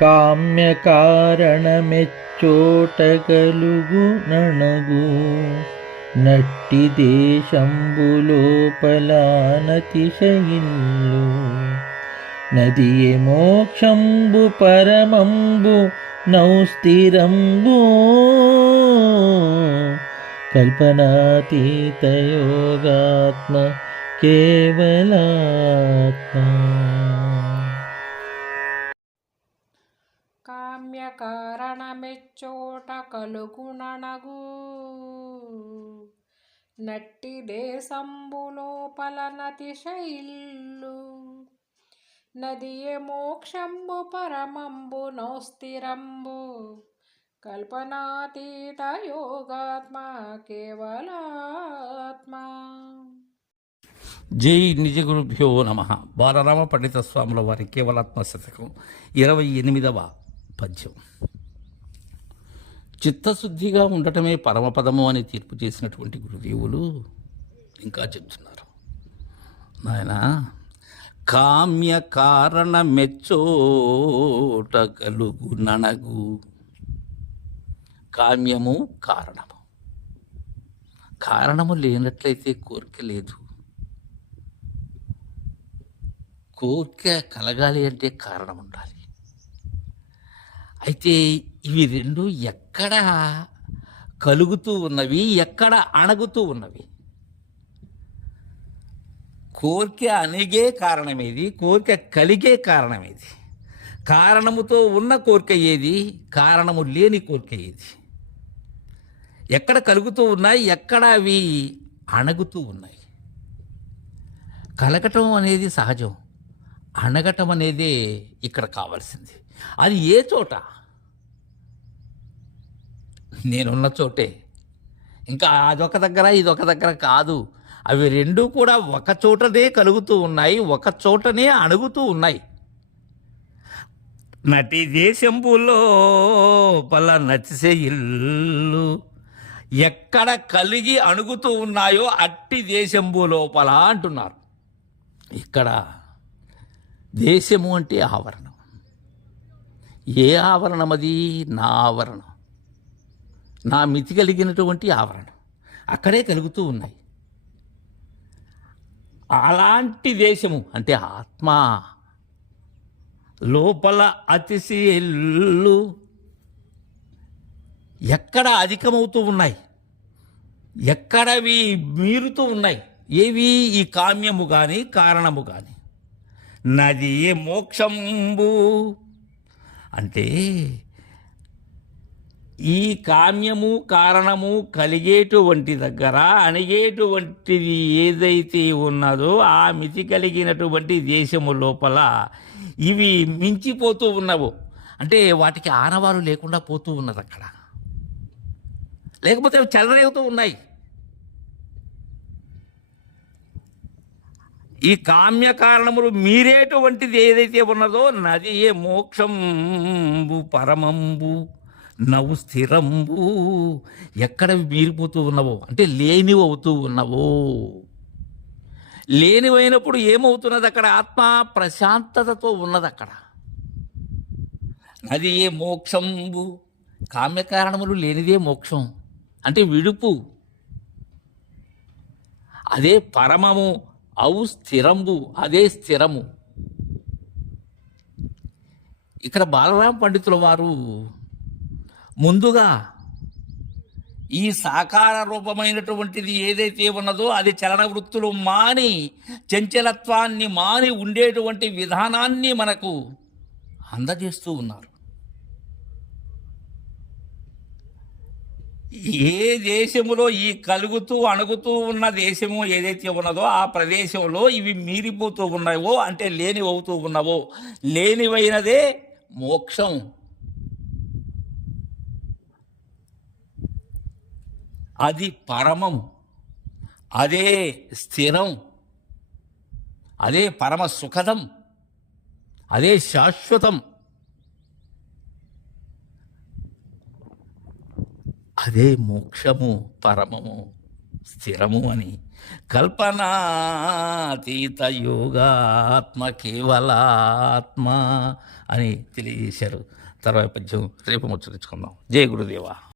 కామ్యకారణమెచ్చోటగలుగు నణగు నట్టి దేశంబులోపలానతిశయిల్లు నదియే మోక్షంబు పరమంబు నౌస్థిరంబు కల్పనాతీతయోగాత్మ కేవలాత్మ. కామ్యకారణమెచ్చోట కలుగుననగు నట్టి దేశంబులోపల నతిశయిల్లు నదియే మోక్షంబు పరమంబు నౌస్థిరంబు కల్పనాతీత యోగాత్మ కేవలాత్మ. జై నిజ గురుభ్యో నమ. బాలరామ పండిత స్వాముల వారి కేవలాత్మ శతకం 28వ పద్యం. చిత్తశుద్ధిగా ఉండటమే పరమపదము అని తీర్పు చేసినటువంటి గురుదేవులు ఇంకా చెప్తున్నారు, నాయన కామ్య కారణ మెచ్చోట కలుగు ననగు. కామ్యము కారణము, కారణము లేనట్లయితే కోరిక లేదు. కోరిక కలగాలి అంటే కారణం ఉండాలి. అయితే ఇవి రెండు ఎక్కడ కలుగుతూ ఉన్నవి, ఎక్కడ అణగుతూ ఉన్నవి? కోరిక అణిగే కారణమేది, కోరిక కలిగే కారణమేది? కారణముతో ఉన్న కోరిక ఏది, కారణము లేని కోరిక ఏది? ఎక్కడ కలుగుతూ ఉన్నాయి, ఎక్కడ అవి అణగుతూ ఉన్నాయి? కలగటం అనేది సహజం, అణగటం అనేదే ఇక్కడ కావాల్సింది. అది ఏ చోట? నేనున్న చోటే. ఇంకా అదొక దగ్గర ఇదొక దగ్గర కాదు. అవి రెండూ కూడా ఒక చోటనే కలుగుతూ ఉన్నాయి, ఒక చోటనే అణుగుతూ ఉన్నాయి. నటి దేశంబులో పల నతిసే ఇల్లు, ఎక్కడ కలిగి అణుగుతూ ఉన్నాయో అట్టి దేశంబు లోపల అంటున్నారు. ఇక్కడ దేశము అంటే ఆవరణం. ఏ ఆవరణం అది? నా ఆవరణం, నా మితి కలిగినటువంటి ఆవరణం. అక్కడే కలుగుతూ ఉన్నాయి. అలాంటి దేశము అంటే ఆత్మ లోపల అతిశయిల్లు ఎక్కడ అధికమవుతూ ఉన్నాయి, ఎక్కడవి మీరుతూ ఉన్నాయి. ఏవి? ఈ కామ్యము కానీ కారణము కానీ. నది మోక్షంబు అంటే ఈ కామ్యము కారణము కలిగేటువంటి దగ్గర అణిగేటువంటిది ఏదైతే ఉన్నదో ఆ మితి కలిగినటువంటి దేశము లోపల ఇవి మించిపోతూ ఉన్నవో, అంటే వాటికి ఆనవాలు లేకుండా పోతూ ఉన్నది అక్కడ, లేకపోతే చెలరేగుతూ ఉన్నాయి. ఈ కామ్య కారణములు మీరేటువంటిది ఏదైతే ఉన్నదో నది ఏ మోక్షంబు పరమంబు నవ్వు స్థిరంబు, ఎక్కడ మీరిపోతూ ఉన్నవో అంటే లేనివి అవుతూ ఉన్నవో. లేనివైనప్పుడు ఏమవుతున్నది అక్కడ? ఆత్మ ప్రశాంతతతో ఉన్నది అక్కడ. నది ఏ మోక్షంబు, కామ్యకారణములు లేనిదే మోక్షం అంటే విడుపు. అదే పరమము, అవు స్థిరంబు, అదే స్థిరము. ఇక్కడ బాలరామ పండితుల వారు ముందుగా ఈ సాకార రూపమైనటువంటిది ఏదైతే ఉన్నదో అది చలన వృత్తులు మాని, చంచలత్వాన్ని మాని ఉండేటువంటి విధానాన్ని మనకు అందజేస్తూ ఉన్నారు. ఏ దేశములో ఈ కలుగుతూ అణుగుతూ ఉన్న దేశము ఏదైతే ఉన్నదో ఆ ప్రదేశంలో ఇవి మీరిపోతూ ఉన్నాయో అంటే లేనివి అవుతూ ఉన్నవో, లేనివైనదే మోక్షం. అది పరమం, అదే స్థిరం, అదే పరమ సుఖదం, అదే శాశ్వతం, అదే మోక్షము, పరమము. స్థిరము అని. కల్పనాతీత యోగాత్మ కేవలాత్మ అని తెలియజేశారు. తర్వాత పద్యం రేపు ముచ్చరించుకుందాం. జయ గురుదేవా.